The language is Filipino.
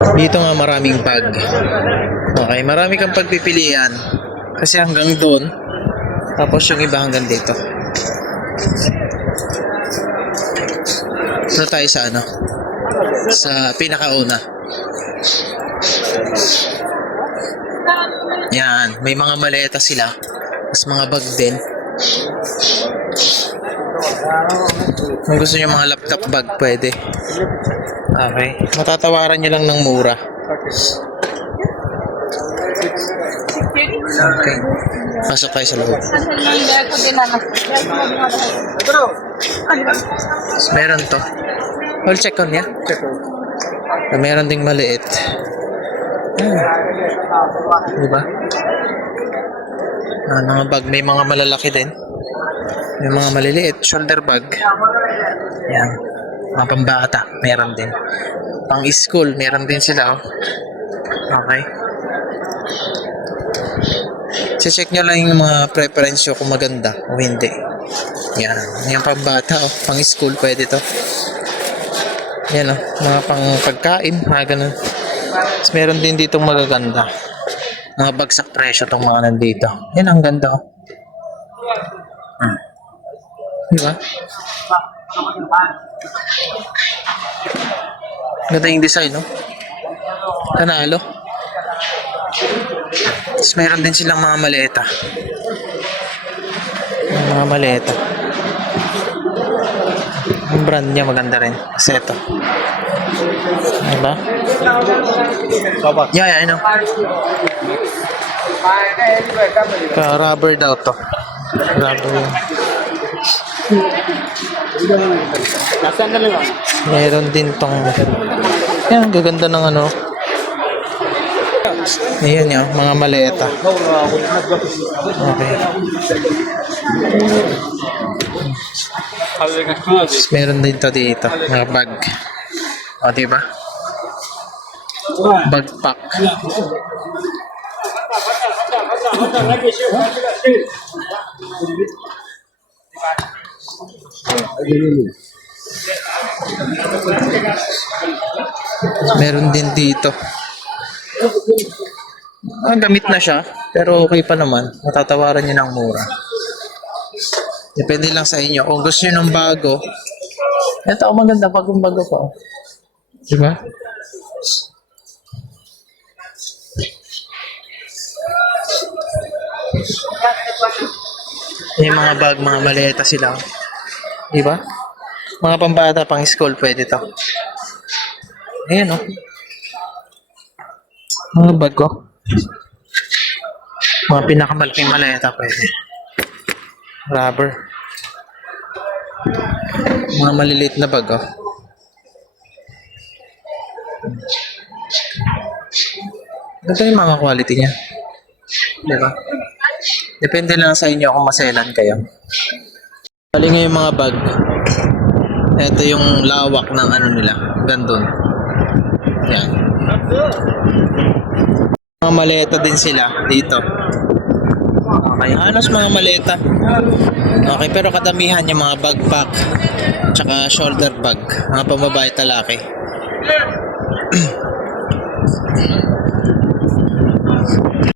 Dito nga maraming bag. Okay, marami kang pagpipilian. Kasi hanggang doon, tapos yung iba hanggang dito. So tayo sa ano? Sa pinakauna. Yan, may mga maleta sila. Tapos mga bag din. Kung gusto nyo mga laptop bag, pwede. Okay. Matatawaran nyo lang ng mura. Okay. Pasok tayo sa loob. Meron to. All check on ya? Meron ding maliit. Diba? Mga bag, may mga malalaki din. May mga maliliit. Shoulder bag. Yan. Mga pambata, meron din. Pang school, meron din sila. Oh. Okay. Check nyo lang yung mga preference nyo kung maganda o hindi. Yan. Yung pambata, oh. Pang school, pwede to. Yan, oh. Mga pang pagkain, mga ganun. Tapos meron din ditong magaganda. Mga bagsak presyo tong mga nandito. Yan, ang ganda, oh. Diba? Ganda yung design, no? Panalo. Tapos meron din silang mga maleta. Mga maleta. Ang brand niya maganda rin. Kasi ito. Diba? Yeah, I know. Rubber daw to. Rubber yun. Meron din tong yan, gaganda ng ano. Ayan yun, mga maleta. Okay. Meron din to dito, mga bag. O, diba? Bagpack. Meron din dito. Gamit na siya, pero okay pa naman. Matatawaran niyo ng mura. Depende lang sa inyo. Kung gusto niyo ng bago, ito maganda bagong bago pa. Diba? Yung mga bag, mga maleta sila. Diba? Mga pambata, pang school, pwede to. Ayan, oh. Mga bag ko. Mga pinakamalaking maleta, pwede. Rubber. Mga maliliit na bag, oh. Ito yung mga quality niya. Diba? Depende lang sa inyo kung maselan kayo. Bali nga yung mga bag. Ito yung lawak ng ano nila. Gandun. Yan. Mga maleta din sila dito. Okay, halos mga maleta. Okay, pero kadamihan yung mga backpack tsaka shoulder bag. Mga pambabae talaki.